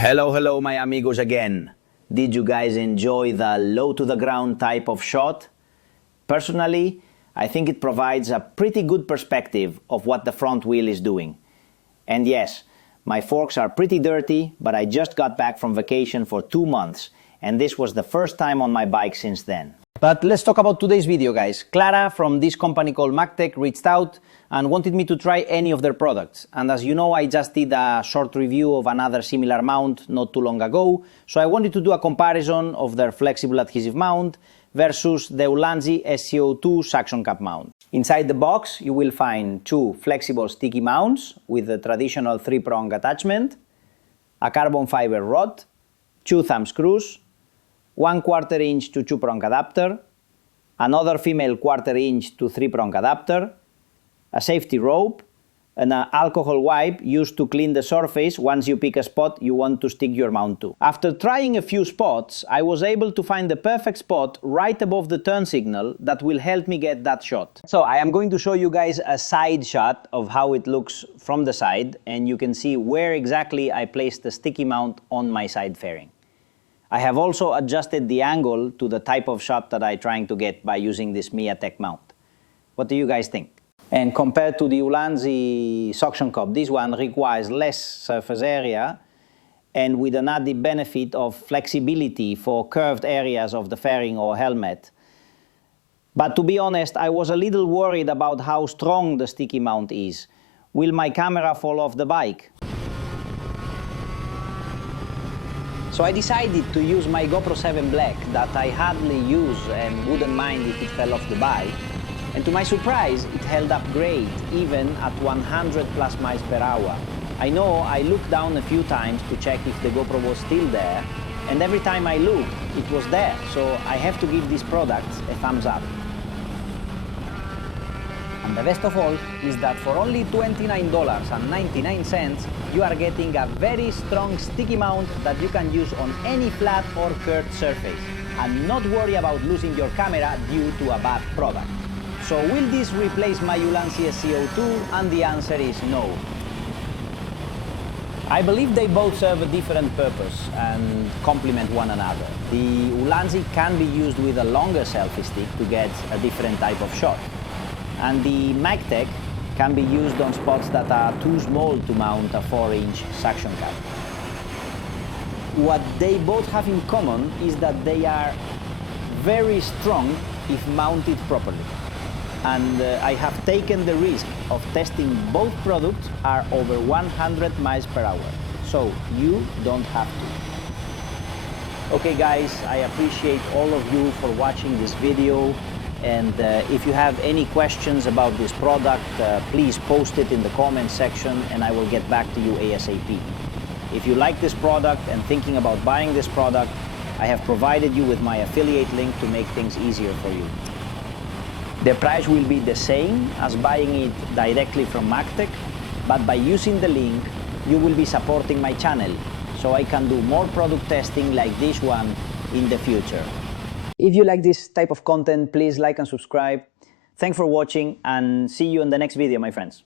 Hello my amigos again. Did you guys enjoy the low to the ground type of shot? Personally, I think it provides a pretty good perspective of what the front wheel is doing. And yes, my forks are pretty dirty, but I just got back from vacation for 2 months, and this was the first time on my bike since then. But let's talk about today's video, guys. Clara from this company called Magtech reached out and wanted me to try any of their products. And as you know, I just did a short review of another similar mount not too long ago, so I wanted to do a comparison of their flexible adhesive mount versus the Ulanzi SCO2 suction cup mount. Inside the box, you will find 2 flexible sticky mounts with the traditional 3-prong attachment, a carbon fiber rod, 2 thumb screws, 1/4 inch to 2-prong adapter, another female 1/4 inch to 3-prong adapter, a safety rope, and an alcohol wipe used to clean the surface once you pick a spot you want to stick your mount to. After trying a few spots, I was able to find the perfect spot right above the turn signal that will help me get that shot. So I am going to show you guys a side shot of how it looks from the side, and you can see where exactly I placed the sticky mount on my side fairing. I have also adjusted the angle to the type of shot that I'm trying to get by using this MiaTek mount. What do you guys think? And compared to the Ulanzi suction cup, this one requires less surface area and with an added benefit of flexibility for curved areas of the fairing or helmet. But to be honest, I was a little worried about how strong the sticky mount is. Will my camera fall off the bike? So I decided to use my GoPro 7 Black that I hardly use and wouldn't mind if it fell off the bike. And to my surprise, it held up great, even at 100 plus miles per hour. I know I looked down a few times to check if the GoPro was still there, and every time I looked, it was there. So I have to give this product a thumbs up. And the best of all is that for only $29.99, you are getting a very strong sticky mount that you can use on any flat or curved surface and not worry about losing your camera due to a bad product. So will this replace my Ulanzi SCO2? And the answer is no. I believe they both serve a different purpose and complement one another. The Ulanzi can be used with a longer selfie stick to get a different type of shot. And the Magtech can be used on spots that are too small to mount a 4-inch suction cup. What they both have in common is that they are very strong if mounted properly. And I have taken the risk of testing both products are over 100 miles per hour. So you don't have to. Okay guys, I appreciate all of you for watching this video. And if you have any questions about this product, please post it in the comment section and I will get back to you ASAP. If you like this product and thinking about buying this product, I have provided you with my affiliate link to make things easier for you. The price will be the same as buying it directly from Magtech, but by using the link, you will be supporting my channel, so I can do more product testing like this one in the future. If you like this type of content, please like and subscribe. Thanks for watching and see you in the next video, my friends.